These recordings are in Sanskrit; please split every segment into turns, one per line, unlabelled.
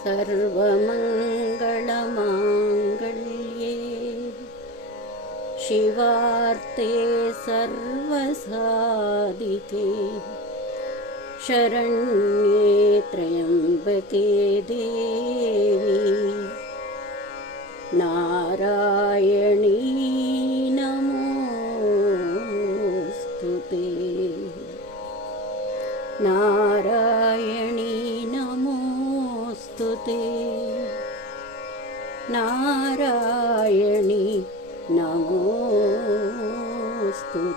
सर्वमङ्गलमाङ्गल्ये शिवार्ते सर्वसादिके शरण्ये त्र्यम्बके देवी नारायणी ते नारायणी नमोऽस्तु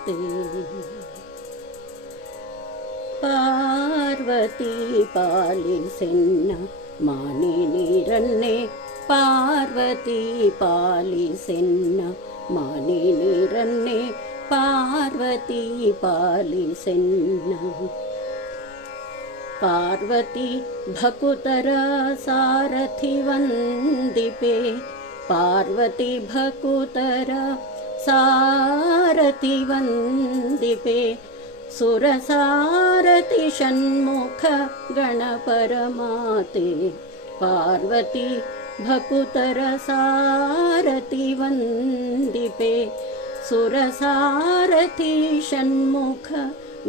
ते पार्वती पालिसेन्न मानिनिरन्ने पार्वती पालिसेन्न मानिनिरन्ने पार्वती पालिसेन्न पार्वती भकुतरा सारथिवन्दिपे। पार्वती भकुतरा सारथिवन्दिपे। सुरसारथि षण्मुख गणपरमाते पार्वती भकुतरसारथिवन्दिपे सारथि वन्दिपे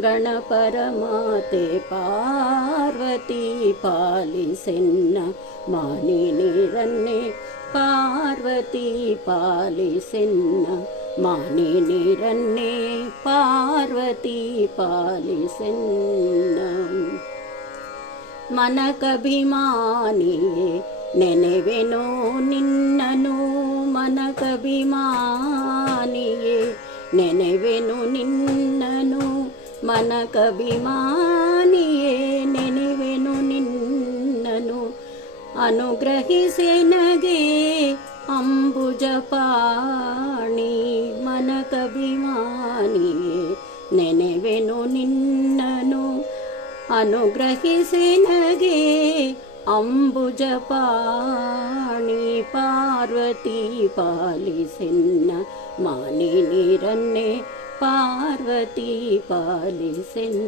गणपरमाते पार्वती पालिसेन्न मानिनिरन्ने पार्वती पालिसेन्न मानिनिरन्ने पार्वती पालिसेन्न मनकभिमानिये ನೆನೆವೆನೋ ನಿನ್ನನು ಮನಕಭಿಮಾನಿಯೇ ನೆನೆವೆನು ನಿನ್ನನು ಮನಕಭಿಮಾನಿಯೇ ನೆನೆವೆನು ನಿನ್ನನು ಅನುಗ್ರಹಿಸೆನಗೆ ಅಂಬುಜಪಾಣಿ ಮನಕಭಿಮಾನಿಯೇ ನೆನೆವೆನು ನಿನ್ನನು ಅನುಗ್ರಹಿಸೆನಗೆ ಅಂಬುಜಪಾಣಿ ಪಾರ್ವತಿ ಪಾಲಿಸೆನ್ನ ಮಾನಿ பார்வதி பாலிசெನ್ನ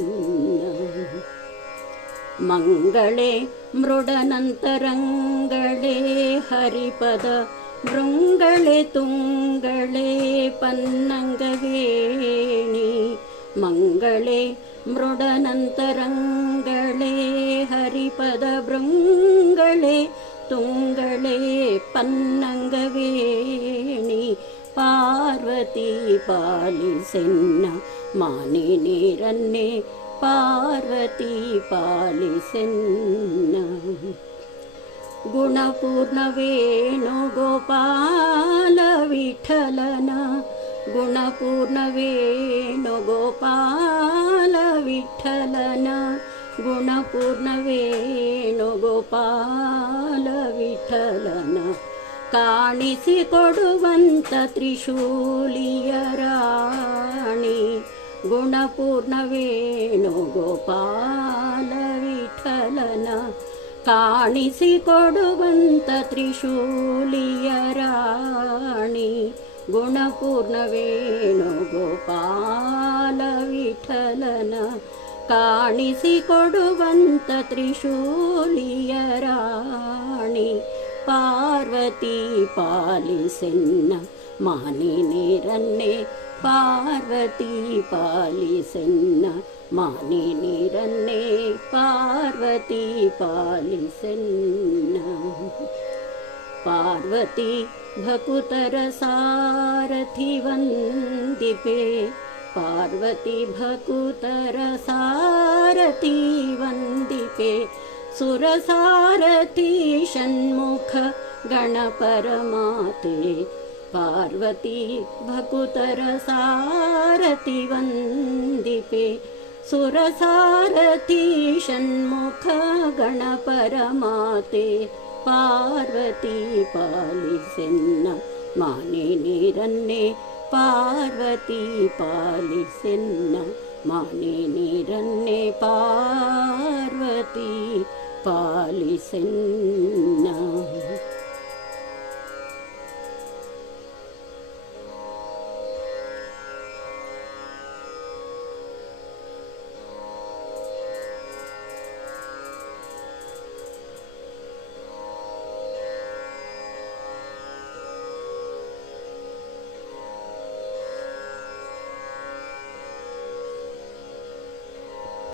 मङ्गले मृडनन्तरङ्गले हरिपद मृङ्गले तुङ्गले पन्नङ्गवेणि मङ्गले मृडनन्तरङ्गले हरिपद भृङ्गले तुङ्गले पन्नङ्गवेणि ಪನ್ನಂಗವೇಣಿ ಪಾರ್ವತಿ ಪಾಲಿಸೆನ್ನ ಮಾನಿ ನೀರನ್ನೇ ಪಾರ್ವತಿ ಪಾಲಿಸೆನ್ನ ಗುಣಪೂರ್ಣ ವೇಣು ಗೋಪಾಲ ವಿಠಲನ ಗುಣಪೂರ್ಣ ವೇಣು ಗೋಪಾಲ ವಿಠಲನ ಗುಣಪೂರ್ಣ ವೇಣು ಗೋಪಾಲ ವಿಠಲನ ಕಾಣಿಸಿಕೊಡುವಂತ ತ್ರಿಶೂಲಿಯ ರಾಣಿ, ಗುಣಪೂರ್ಣವೇಣು ಗೋಪಾಲ ವಿಠಲನ ಕಾಣಿಸಿಕೊಡುವಂತ ತ್ರಿಶೂಲಿಯ ರಾಣಿ, ಗುಣಪೂರ್ಣವೇಣು ಗೋಪಾಲ ವಿಠಲನ ಕಾಣಿಸಿಕೊಡುವಂತ ತ್ರಿಶೂಲಿಯ ರಾಣಿ. पार्वती पालिसि मानि रन्ने पार्वती पालिसिन् मानिरन्ने पार्वती पालिसे पार्वती भकुतर सारथिवे पार्वती भकुतर सारथिवे सुरसारथी षण्मुख गणपरमाते पार्वती भकुतरसारथि वन्दिपे सुरसारथी षण्मुख गणपरमाते पार्वती पालिसेन्न माने निरन्ने पार्वती पालिसेन्न माने निरन्ने पा పాలిసెన్నా